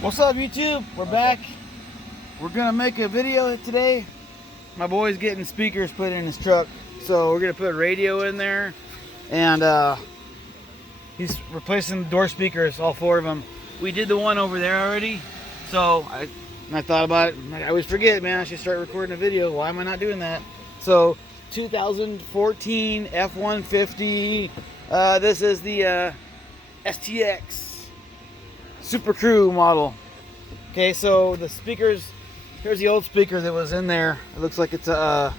What's up, YouTube? We're back. We're gonna make a video today. My boy's getting speakers put in his truck, so we're gonna put a radio in there, and he's replacing the door speakers, all 4 of them. We did the one over there already, so I thought about it. I always forget, man. I should start recording a video. Why am I not doing that? So 2014 F-150. This is the STX Super Crew model. Okay, so the speakers, here's the old speaker that was in there. It looks like it's a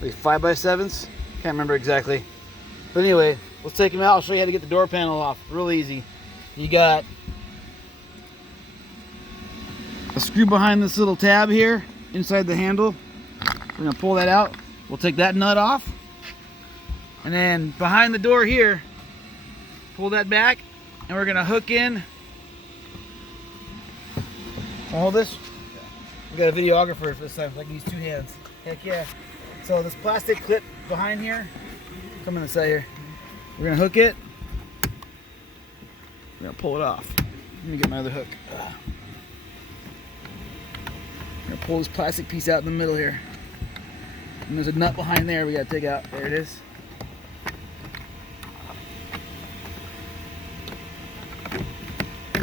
5x7s. Can't remember exactly. But anyway, let's take them out. I'll show you how to get the door panel off. Real easy. You got a screw behind this little tab here inside the handle. We're gonna pull that out. We'll take that nut off. And then behind the door here, pull that back, and we're gonna hook in. Hold this. We got a videographer for this time, so I can use 2 hands. Heck yeah. So this plastic clip behind here, come on the side here. We're gonna hook it. We're gonna pull it off. Let me get my other hook. I'm gonna pull this plastic piece out in the middle here. And there's a nut behind there we gotta take out. There it is.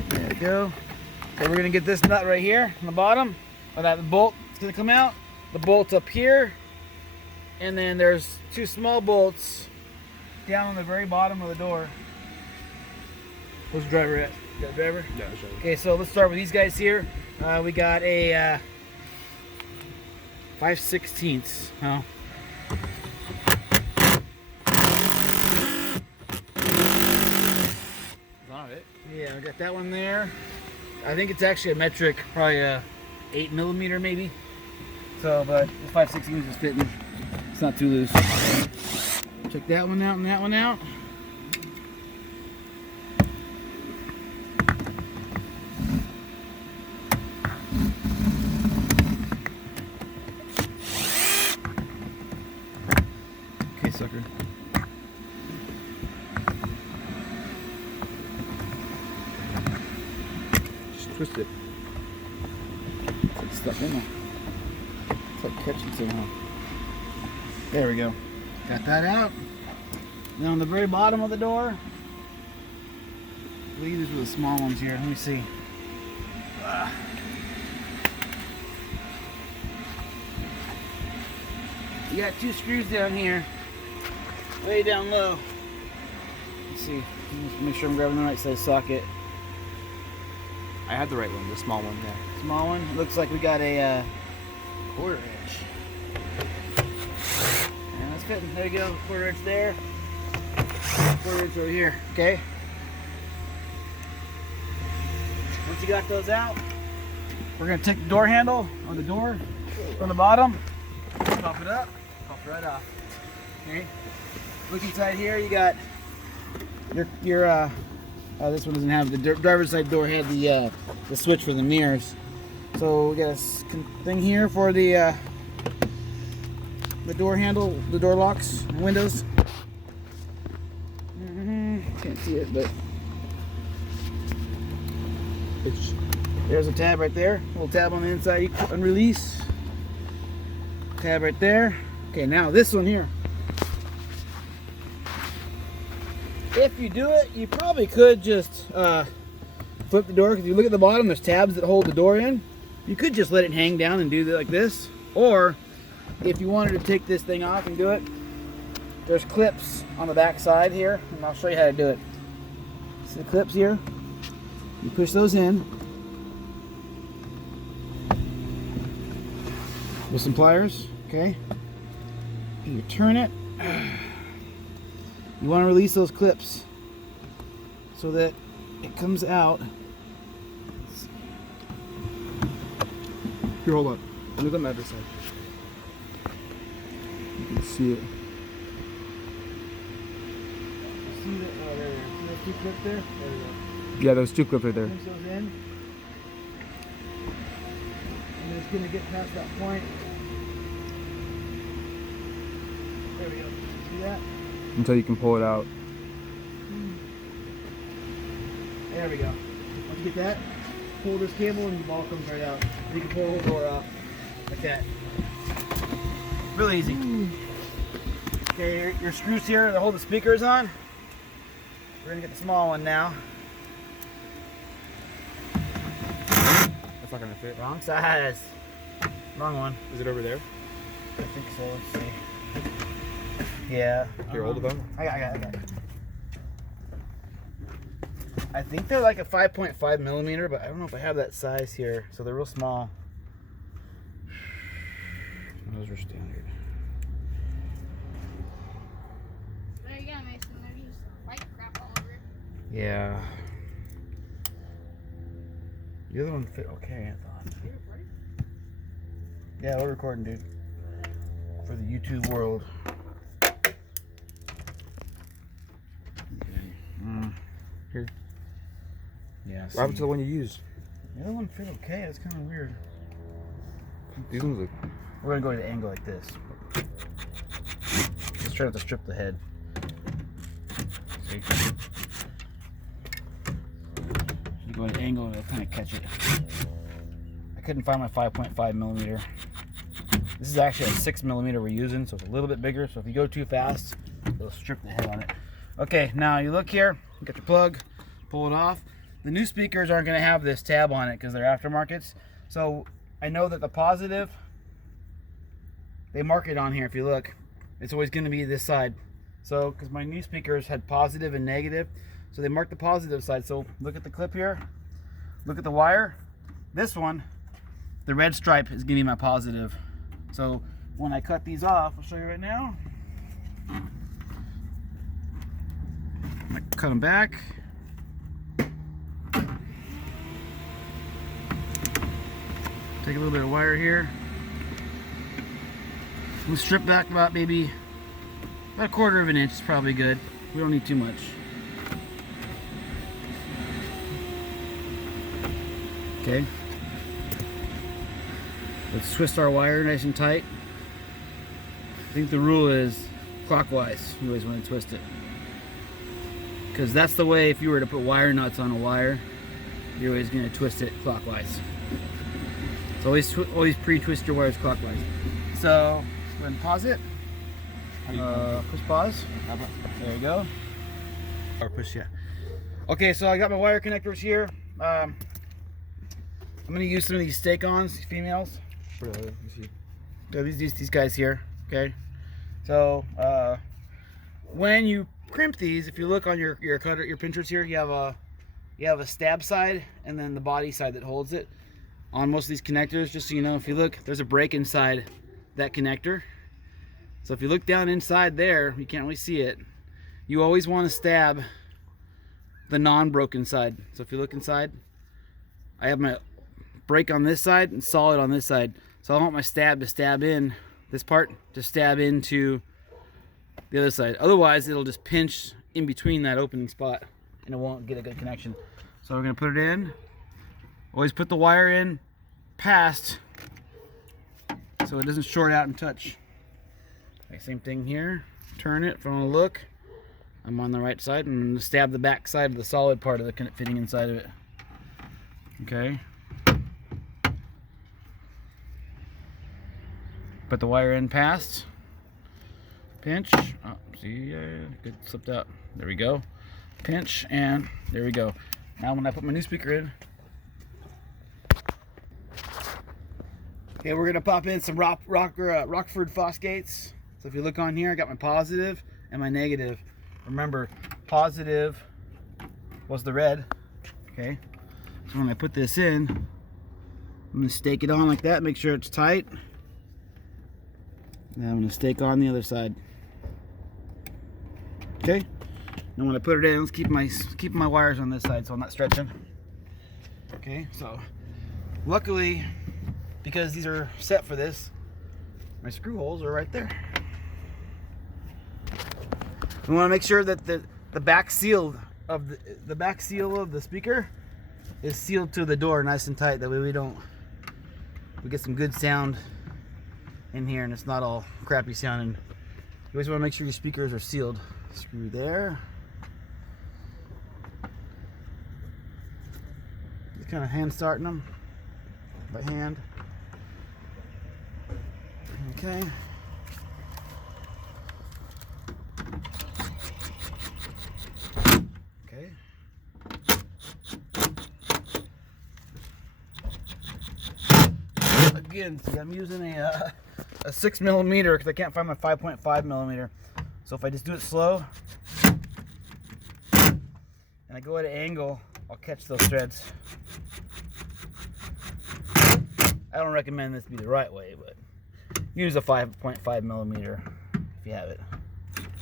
There we go. So we're gonna get this nut right here on the bottom. That bolt is gonna come out. The bolt's up here, and then there's 2 small bolts down on the very bottom of the door. Where's the driver at? You got a driver? Yeah, sure. Okay, so let's start with these guys here. We got a 5/16. Oh. Got it. Yeah, we got that one there. I think it's actually a metric, probably a 8mm maybe. So, but the 5/16 is fitting. It's not too loose. Check that one out and that one out. Okay, sucker. Twist it. It's like stuck in there. It's like catching somehow. There we go. Got that out. Then on the very bottom of the door, I believe these were the small ones here. Let me see. You got 2 screws down here, way down low. Let's see. Just make sure I'm grabbing the right size socket. I had the right one, the small one there. Small one. It looks like we got a 1/4 inch. And that's fitting. There you go. 1/4 inch there. 1/4 inch over here. Okay. Once you got those out, we're gonna take the door handle on the door from the bottom, pop it up, pop it right off. Okay. Look inside here. You got your this one doesn't have the driver's side door had the switch for the mirrors. So we got a thing here for the door handle, the door locks, windows. Can't see it, but there's a tab right there. Little tab on the inside. You unrelease. Tab right there. Okay, now this one here. If you do it, you probably could just flip the door, because if you look at the bottom, there's tabs that hold the door in. You could just let it hang down and do it like this. Or if you wanted to take this thing off and do it, there's clips on the back side here, and I'll show you how to do it. See the clips here? You push those in with some pliers, okay? And you turn it. You want to release those clips so that it comes out. Here, hold on. Look on the other side. You can see it. See that? Oh, there. See those 2 clips there? There we go. Yeah, those 2 clips right there. Push those in. And it's going to get past that point. There we go. See that? Until you can pull it out. There we go. Once you get that, pull this cable and the ball comes right out. You can pull the whole door off like that. Really easy. Okay, your screws here that hold the speakers on. We're gonna get the small one now. That's not gonna fit. Wrong size. Wrong one. Is it over there? I think so. Let's see. Yeah. Here, hold it on. I got it. I think they're like a 5.5 millimeter, but I don't know if I have that size here. So they're real small. Those are standard. There you go, Mason. There's just white crap all over it. Yeah. The other one fit okay, I thought. Yeah, we're recording, dude. For the YouTube world. Here. Yeah. What happened to the one you used? The other one fit okay. It's kind of weird. These ones look. We're gonna go to the angle like this. Just try not to strip the head. See? You go to the angle and it'll kind of catch it. I couldn't find my 5.5 millimeter. This is actually a 6 millimeter we're using, so it's a little bit bigger. So if you go too fast, it'll strip the head on it. Okay, now you look here. You got your plug. Pull it off. The new speakers aren't going to have this tab on it because they're aftermarkets. So I know that the positive, they mark it on here. If you look, it's always going to be this side. So because my new speakers had positive and negative, so they marked the positive side. So look at the clip here. Look at the wire. This one, the red stripe is going to be my positive. So when I cut these off, I'll show you right now. I cut them back. Take a little bit of wire here. We'll strip back about maybe about 1/4 of an inch. Is probably good. We don't need too much. Okay. Let's twist our wire nice and tight. I think the rule is clockwise. You always want to twist it. Because that's the way, if you were to put wire nuts on a wire, you're always going to twist it clockwise. So always pre-twist your wires clockwise. So, go ahead and pause it. Push pause. There you go. Or push, yeah. Okay, so I got my wire connectors here. I'm going to use some of these stake-ons, females. Yeah, these guys here. Okay. So, when you crimp these, if you look on your cutter, your pinchers here, you have a stab side and then the body side that holds it. On most of these connectors, just so you know, if you look, there's a break inside that connector. So if you look down inside there, you can't really see it. You always want to stab the non-broken side. So if you look inside, I have my break on this side and solid on this side. So I want my stab to stab in this part, to stab into the other side. Otherwise, it'll just pinch in between that opening spot and it won't get a good connection. So we're gonna put it in. Always put the wire in past so it doesn't short out and touch. Okay, same thing here. Turn it from a look. I'm on the right side and I'm going to stab the back side of the solid part of the fitting inside of it. Okay. Put the wire in past. Pinch. Oh, see, good, slipped out. There we go. Pinch and there we go. Now when I put my new speaker in, okay, we're gonna pop in some Rockford Fosgates. So if you look on here, I got my positive and my negative. Remember, positive was the red. Okay, so when I put this in, I'm gonna stake it on like that, make sure it's tight. And I'm gonna stake on the other side. Okay, and when I put it in, let's keep my wires on this side so I'm not stretching. Okay, so luckily, because these are set for this, my screw holes are right there. We want to make sure that the back seal of the back seal of the speaker is sealed to the door nice and tight. That way we get some good sound in here and it's not all crappy sounding. You always want to make sure your speakers are sealed. Screw there. Kind kind of hand starting them by hand. Okay. Okay. Again, see, I'm using a 6mm because I can't find my 5.5mm. So if I just do it slow and I go at an angle, I'll catch those threads. I don't recommend this be the right way, but use a 5.5mm if you have it.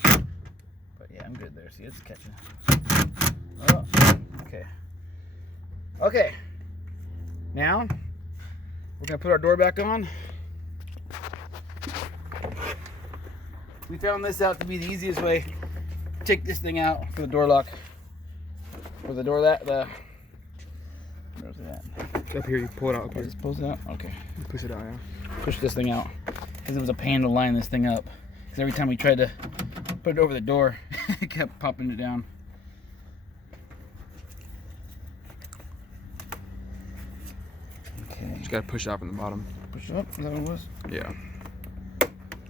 But yeah, I'm good there. See, it's catching. Oh, okay. Okay. Now we're gonna put our door back on. We found this out to be the easiest way. Take this thing out for the door lock. For the door where's it at? Up here, you pull it out. Up here. Just pulls it out? Okay. You push it out, yeah. Push this thing out. Because it was a pain to line this thing up. Because every time we tried to put it over the door, it kept popping it down. Okay. Just gotta push it out from the bottom. Push it up? Is that what it was? Yeah.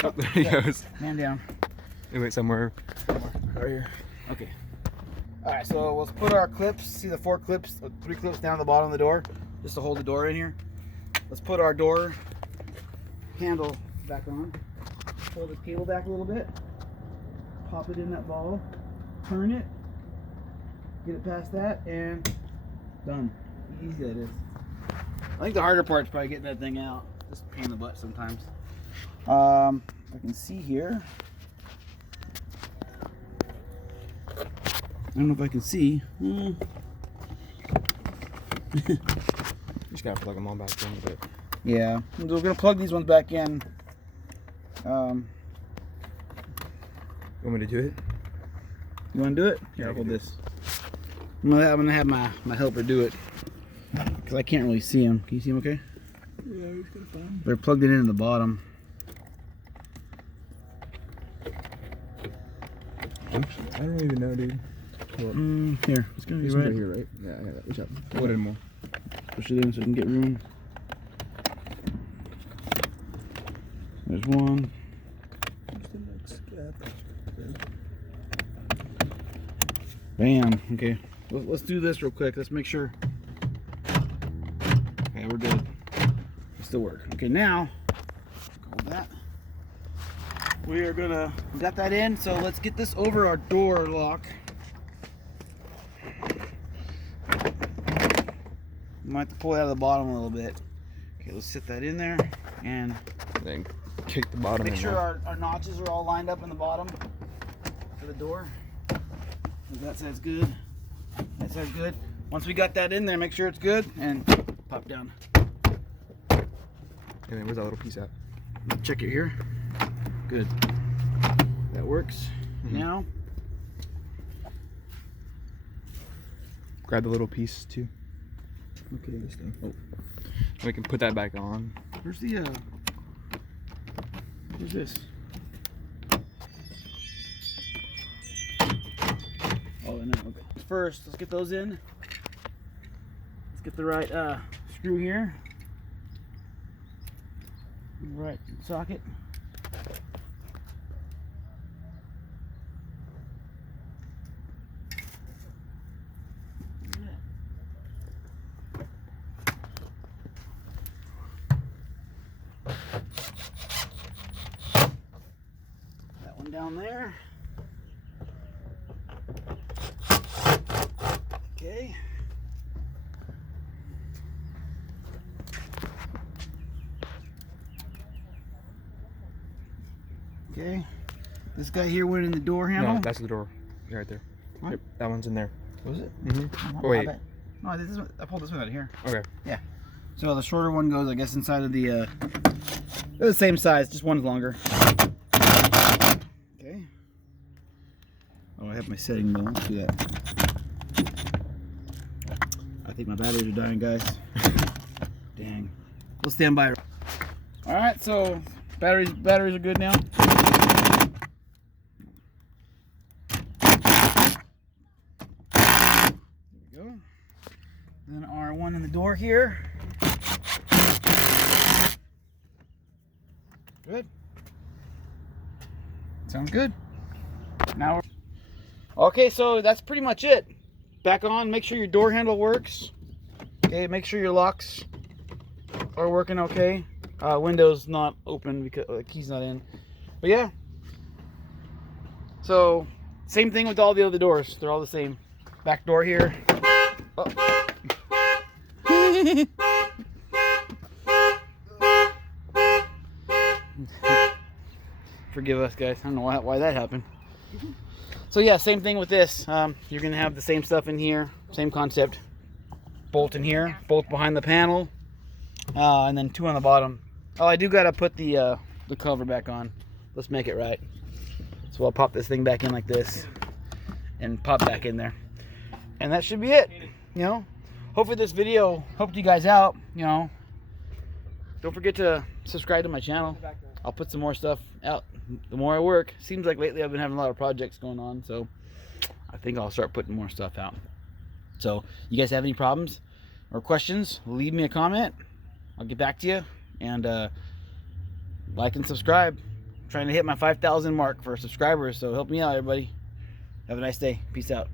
Oh, there he goes. Man down. It went somewhere. Right here. Okay. Alright, so let's put our clips. See the 4 clips, 3 clips down the bottom of the door, just to hold the door in here. Let's put our door handle back on. Pull the cable back a little bit. Pop it in that ball. Turn it. Get it past that, and done. Easy that is. I think the harder part is probably getting that thing out. Just a pain in the butt sometimes. I can see here. I don't know if I can see. You just gotta plug them all back in a bit. Yeah, we're gonna plug these ones back in. You want me to do it? You wanna do it? Here, I'll hold this. I'm gonna have my helper do it. Because I can't really see them. Can you see them okay? Yeah, he's gonna find. They're plugged in the bottom. Actually, I don't even know, dude. Here, it's gonna be This right. right here, right? Yeah, I got that. Watch out. Pull it in more. Push it in so we can get room. There's one. Bam. Okay. Let's do this real quick. Let's make sure. Okay, we're good. It still work. Okay, now hold that. We got that in. So let's get this over our door lock. Might have to pull it out of the bottom a little bit. Okay, let's sit that in there and Then kick the bottom make in sure now. our notches are all lined up in the bottom for the door. That side's good. That side's good. Once we got that in there, make sure it's good and pop down. And then where's that little piece at? Check it here. Good. That works. Now, Grab the little piece too. okay, this thing. Oh, We can put that back on. where's the where's this? Oh, no. Okay. First, let's get those in. Let's get the right screw here. Right socket. That one down there. Okay. Okay. This guy here went in the door handle. No, that's the door. Right there. What? Yep, that one's in there. Was it? Oh, wait. No, this one, I pulled this one out of here. Okay. Yeah. So the shorter one goes, I guess, inside of the. They're the same size, just one's longer. Okay. Oh, I have my setting though. Let's do that. I think my batteries are dying, guys. Dang. We'll stand by. All right, so batteries are good now. There we go. Then our one in the door here. Good. Sounds good. Now we're... Okay, so that's pretty much it. Back on, make sure your door handle works. Okay, make sure your locks are working okay. Window's not open because the key's not in. But yeah. So, same thing with all the other doors. They're all the same. Back door here. Oh. Forgive us, guys. I don't know why that happened. So yeah, same thing with this. You're gonna have the same stuff in here, same concept. Bolt in here, bolt behind the panel, and then 2 on the bottom. Oh, I do gotta put the cover back on. Let's make it right. So I'll pop this thing back in like this, and pop back in there, and that should be it. You know, hopefully this video helped you guys out. You know, don't forget to subscribe to my channel. I'll put some more stuff out the more I work. Seems like lately I've been having a lot of projects going on, so I think I'll start putting more stuff out. So you guys have any problems or questions, leave me a comment. I'll get back to you, and like and subscribe. I'm trying to hit my 5,000 mark for subscribers, so help me out, everybody. Have a nice day. Peace out.